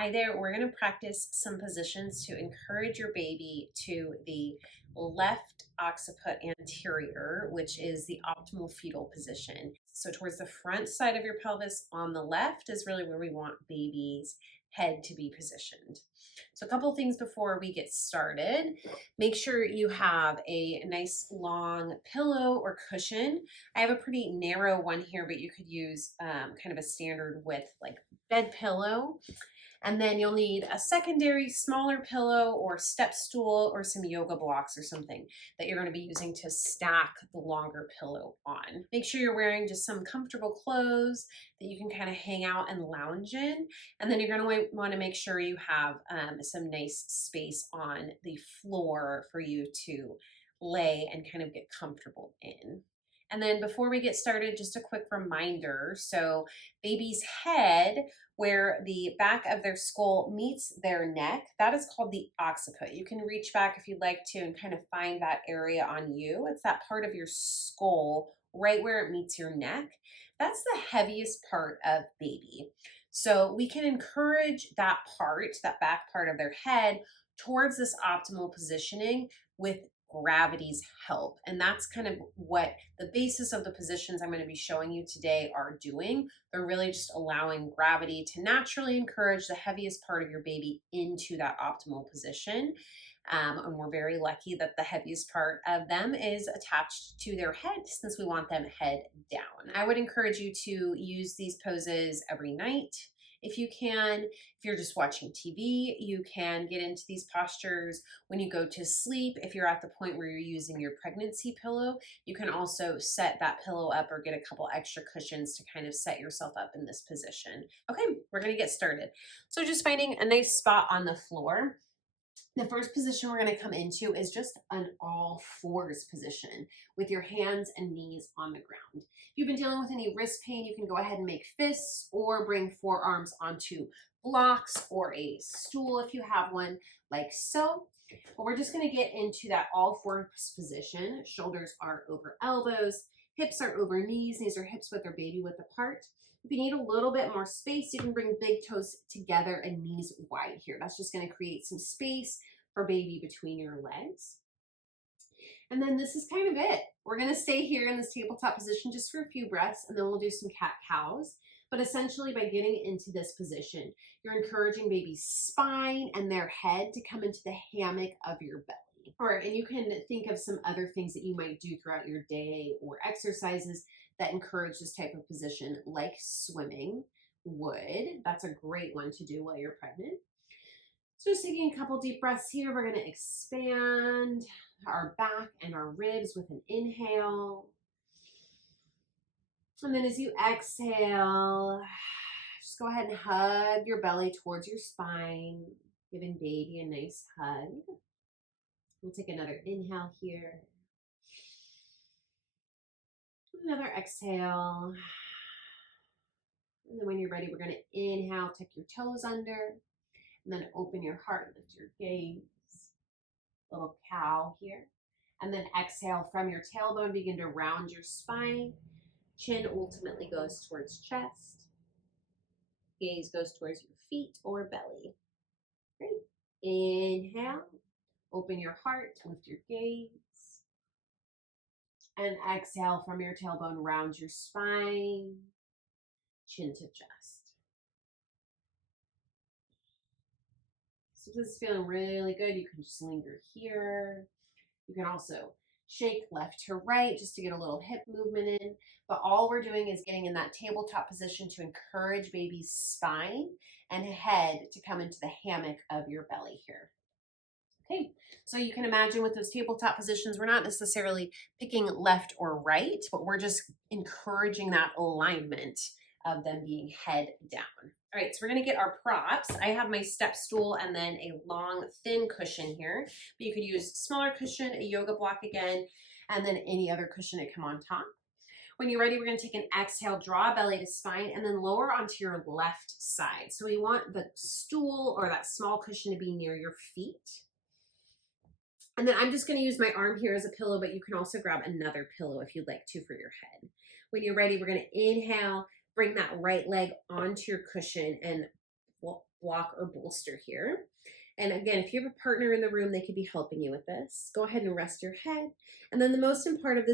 Hi there, we're going to practice some positions to encourage your baby to the left occiput anterior, which is the optimal fetal position. So towards the front side of your pelvis on the left is really where we want baby's head to be positioned. So a couple things before we get started. Make sure you have a nice long pillow or cushion. I have a pretty narrow one here, but you could use kind of a standard width like bed pillow. And then you'll need a secondary smaller pillow or step stool or some yoga blocks or something that you're going to be using to stack the longer pillow on. Make sure you're wearing just some comfortable clothes that you can kind of hang out and lounge in. And then you're going to want to make sure you have some nice space on the floor for you to lay and kind of get comfortable in. And then before we get started, just a quick reminder. So baby's head, where the back of their skull meets their neck, that is called the occiput. You can reach back if you'd like to and kind of find that area on you. It's that part of your skull right where it meets your neck. That's the heaviest part of baby. So we can encourage that part, that back part of their head, towards this optimal positioning with gravity's help. And that's kind of what the basis of the positions I'm going to be showing you today are doing. They're really just allowing gravity to naturally encourage the heaviest part of your baby into that optimal position. And we're very lucky that the heaviest part of them is attached to their head since we want them head down. I would encourage you to use these poses every night. If you can, if you're just watching TV, you can get into these postures when you go to sleep. If you're at the point where you're using your pregnancy pillow, you can also set that pillow up or get a couple extra cushions to kind of set yourself up in this position. Okay, we're gonna get started. So just finding a nice spot on the floor. The first position we're going to come into is just an all fours position with your hands and knees on the ground. If you've been dealing with any wrist pain, you can go ahead and make fists or bring forearms onto blocks or a stool if you have one, like so. But we're just going to get into that all fours position. Shoulders are over elbows, hips are over knees are hips width or baby width apart. If you need a little bit more space, you can bring big toes together and knees wide here. That's just going to create some space for baby between your legs. And then this is kind of it. We're going to stay here in this tabletop position just for a few breaths, and then we'll do some cat-cows. But essentially, by getting into this position, you're encouraging baby's spine and their head to come into the hammock of your belly. And you can think of some other things that you might do throughout your day or exercises that encourage this type of position, like swimming would. That's a great one to do while you're pregnant. So just taking a couple deep breaths here, we're going to expand our back and our ribs with an inhale. And then as you exhale, just go ahead and hug your belly towards your spine, giving baby a nice hug. We'll take another inhale here. Another exhale. And then when you're ready, we're going to inhale, tuck your toes under, and then open your heart, lift your gaze. Little cow here. And then exhale from your tailbone, begin to round your spine. Chin ultimately goes towards chest. Gaze goes towards your feet or belly. Great. Inhale, open your heart, lift your gaze. And exhale from your tailbone, round your spine, chin to chest. So this is feeling really good. You can just linger here. You can also shake left to right just to get a little hip movement in. But all we're doing is getting in that tabletop position to encourage baby's spine and head to come into the hammock of your belly here. Okay, so you can imagine with those tabletop positions, we're not necessarily picking left or right, but we're just encouraging that alignment of them being head down. All right, so we're gonna get our props. I have my step stool and then a long, thin cushion here, but you could use smaller cushion, a yoga block again, and then any other cushion to come on top. When you're ready, we're gonna take an exhale, draw belly to spine, and then lower onto your left side. So we want the stool or that small cushion to be near your feet. And then I'm just going to use my arm here as a pillow, but you can also grab another pillow if you'd like to for your head. When you're ready, we're going to inhale, bring that right leg onto your cushion and block or bolster here. And again, if you have a partner in the room, they could be helping you with this. Go ahead and rest your head. And then the most important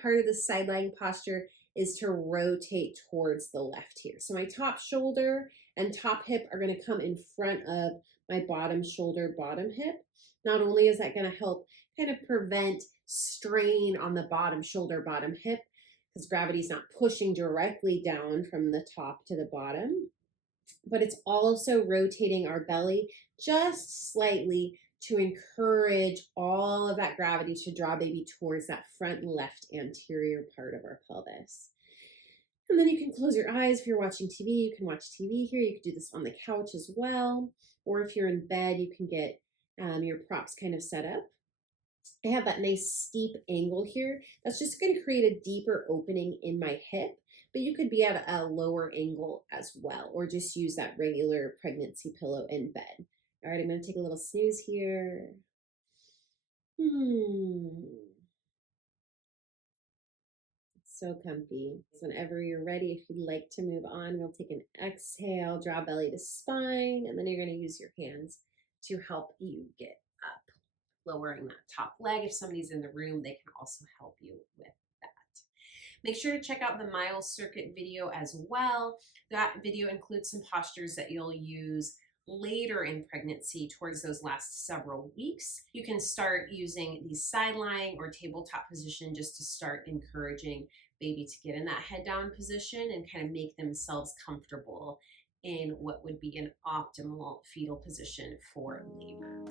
part of this side lying posture is to rotate towards the left here. So my top shoulder and top hip are going to come in front of my bottom shoulder, bottom hip. Not only is that going to help kind of prevent strain on the bottom shoulder, bottom hip, because gravity is not pushing directly down from the top to the bottom, but it's also rotating our belly just slightly to encourage all of that gravity to draw baby towards that front left anterior part of our pelvis. And then you can close your eyes. If you're watching TV, you can watch TV here. You can do this on the couch as well. Or if you're in bed, you can get your props kind of set up. I have that nice steep angle here. That's just going to create a deeper opening in my hip, but you could be at a lower angle as well, or just use that regular pregnancy pillow in bed. All right, I'm going to take a little snooze here. So comfy. So whenever you're ready, if you'd like to move on, we'll take an exhale, draw belly to spine, and then you're going to use your hands to help you get up, lowering that top leg. If somebody's in the room, they can also help you with that. Make sure to check out the Miles Circuit video as well. That video includes some postures that you'll use later in pregnancy towards those last several weeks. You can start using the side lying or tabletop position just to start encouraging baby to get in that head down position and kind of make themselves comfortable in what would be an optimal fetal position for labor.